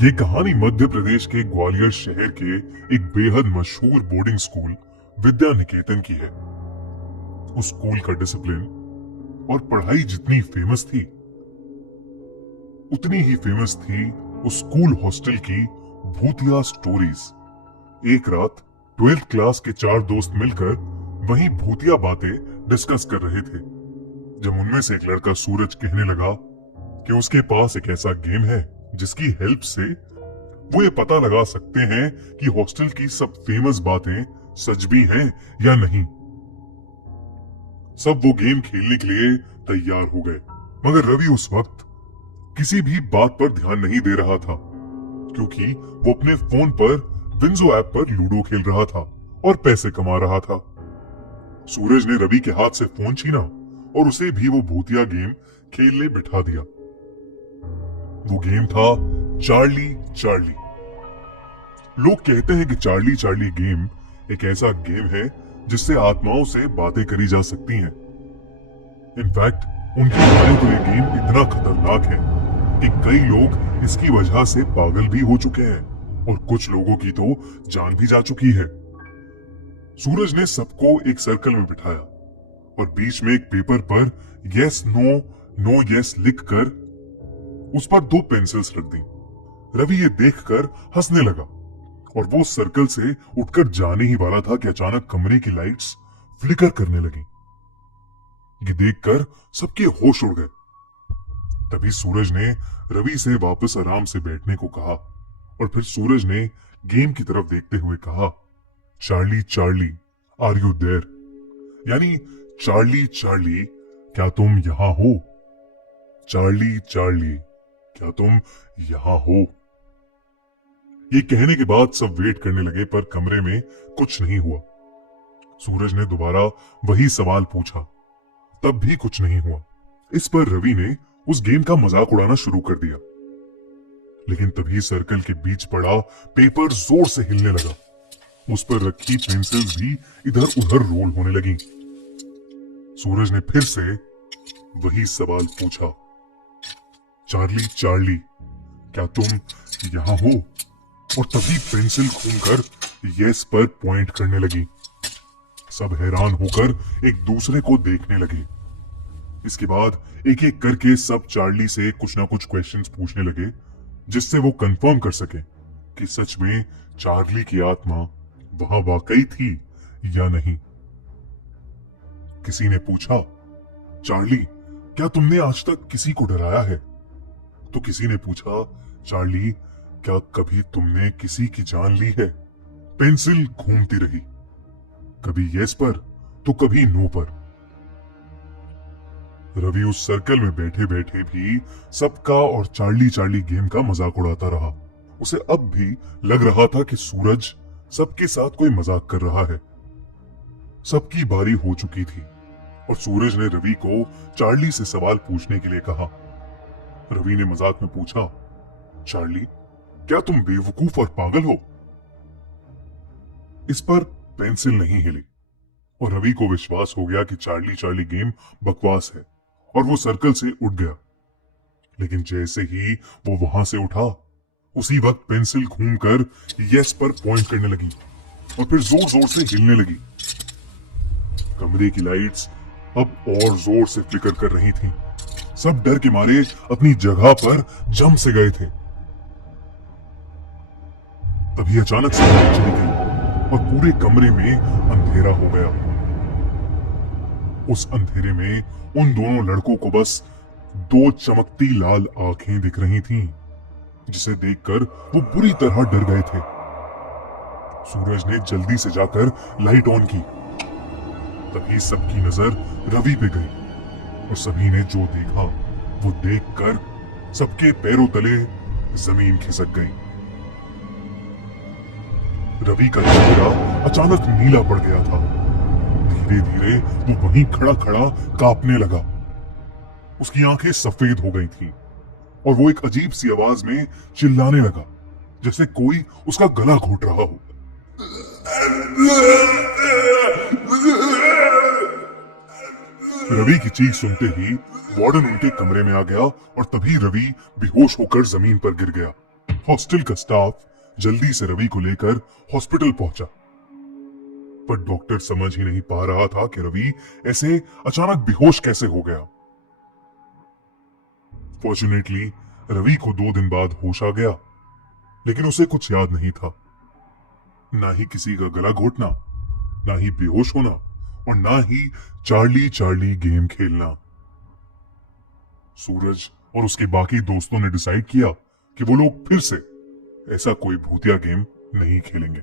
ये कहानी मध्य प्रदेश के ग्वालियर शहर के एक बेहद मशहूर बोर्डिंग स्कूल विद्या निकेतन की है। उस स्कूल का डिसिप्लिन और पढ़ाई जितनी फेमस थी, उतनी ही फेमस थी उस स्कूल हॉस्टल की भूतिया स्टोरीज। एक रात 12th क्लास के 4 दोस्त मिलकर वहीं भूतिया बातें डिस्कस कर रहे थे, जब उनमें से एक लड़का सूरज कहने लगा कि उसके पास एक ऐसा गेम है जिसकी हेल्प से वो ये पता लगा सकते हैं कि हॉस्टल की सब फेमस बातें सच भी हैं या नहीं। सब वो गेम खेलने के लिए तैयार हो गए, मगर रवि उस वक्त किसी भी बात पर ध्यान नहीं दे रहा था, क्योंकि वो अपने फोन पर विंजो ऐप पर लूडो खेल रहा था और पैसे कमा रहा था। सूरज ने रवि के हाथ से फोन छीना और उसे भी वो भूतिया गेम खेलने बिठा दिया। वो गेम था चार्ली चार्ली। लोग कहते हैं कि चार्ली चार्ली गेम एक ऐसा गेम है जिससे आत्माओं से बातें करी जा सकती हैं। इनफैक्ट उनकी माने तो ये गेम इतना खतरनाक है कि कई लोग इसकी वजह से पागल भी हो चुके हैं और कुछ लोगों की तो जान भी जा चुकी है। सूरज ने सबको एक सर्कल में बिठाया और बीच में एक पेपर पर यस नो नो यस लिखकर उस पर 2 पेंसिल्स रख दी। रवि ये देखकर हंसने लगा और वो सर्कल से उठकर जाने ही वाला था कि अचानक कमरे की लाइट्स फ्लिकर करने लगी। ये देखकर सबके होश उड़ गए। तभी सूरज ने रवि से वापस आराम से बैठने को कहा और फिर सूरज ने गेम की तरफ देखते हुए कहा, Charlie Charlie are you there? यानी चार्ली चार्ली क्या तुम यहां हो? चार्ली चार्ली क्या तुम यहां हो? ये कहने के बाद सब वेट करने लगे, पर कमरे में कुछ नहीं हुआ। सूरज ने दोबारा वही सवाल पूछा, तब भी कुछ नहीं हुआ। इस पर रवि ने उस गेम का मजाक उड़ाना शुरू कर दिया, लेकिन तभी सर्कल के बीच पड़ा पेपर जोर से हिलने लगा। उस पर रखी पेंसिल्स भी इधर उधर रोल होने लगी। सूरज ने फिर से वही सवाल पूछा, चार्ली चार्ली क्या तुम यहां हो? और तभी पेंसिल घूमकर यस पर पॉइंट करने लगी। सब हैरान होकर एक दूसरे को देखने लगे। इसके बाद एक एक करके सब चार्ली से कुछ ना कुछ क्वेश्चंस पूछने लगे, जिससे वो कंफर्म कर सके कि सच में चार्ली की आत्मा वहां वाकई थी या नहीं। किसी ने पूछा, चार्ली क्या तुमने आज तक किसी को डराया है? तो किसी ने पूछा, चार्ली क्या कभी तुमने किसी की जान ली है? पेंसिल घूमती रही, कभी यस पर तो कभी नो पर। रवि उस सर्कल में बैठे बैठे भी सबका और चार्ली चार्ली गेम का मजाक उड़ाता रहा। उसे अब भी लग रहा था कि सूरज सबके साथ कोई मजाक कर रहा है। सबकी बारी हो चुकी थी और सूरज ने रवि को चार्ली से सवाल पूछने के लिए कहा। रवि ने मजाक में पूछा, चार्ली क्या तुम बेवकूफ और पागल हो? इस पर पेंसिल नहीं हिली और रवि को विश्वास हो गया कि चार्ली चार्ली गेम बकवास है और वो सर्कल से उठ गया। लेकिन जैसे ही वो वहां से उठा, उसी वक्त पेंसिल घूमकर यस पर पॉइंट करने लगी और फिर जोर जोर से हिलने लगी। कमरे की लाइट्स अब और जोर से फ्लिकर कर रही थीं। सब डर के मारे अपनी जगह पर जम से गए थे। तभी अचानक से लाइट चली गई और पूरे कमरे में अंधेरा हो गया। उस अंधेरे में उन दोनों लड़कों को बस 2 चमकती लाल आंखें दिख रही थीं, जिसे देखकर वो बुरी तरह डर गए थे। सूरज ने जल्दी से जाकर लाइट ऑन की। तभी सबकी नजर रवि पे गई और सभी ने जो देखा वो देखकर सबके पैरों तले जमीन खिसक गई। रवि का चेहरा अचानक नीला पड़ गया था। धीरे धीरे वो वहीं खड़ा खड़ा कांपने लगा। उसकी आंखें सफेद हो गई थीं और वो एक अजीब सी आवाज में चिल्लाने लगा, जैसे कोई उसका गला घोट रहा हो। रवि की चीख सुनते ही वार्डन उनके कमरे में आ गया और तभी रवि बेहोश होकर जमीन पर गिर गया। हॉस्टल का स्टाफ जल्दी से रवि को लेकर हॉस्पिटल पहुंचा, पर डॉक्टर समझ ही नहीं पा रहा था कि रवि ऐसे अचानक बेहोश कैसे हो गया। फॉर्चुनेटली रवि को 2 दिन बाद होश आ गया, लेकिन उसे कुछ याद नहीं था, ना ही किसी का गला घोटना, ना ही बेहोश होना, और ना ही चार्ली चार्ली गेम खेलना। सूरज और उसके बाकी दोस्तों ने डिसाइड किया कि वो लोग फिर से ऐसा कोई भूतिया गेम नहीं खेलेंगे।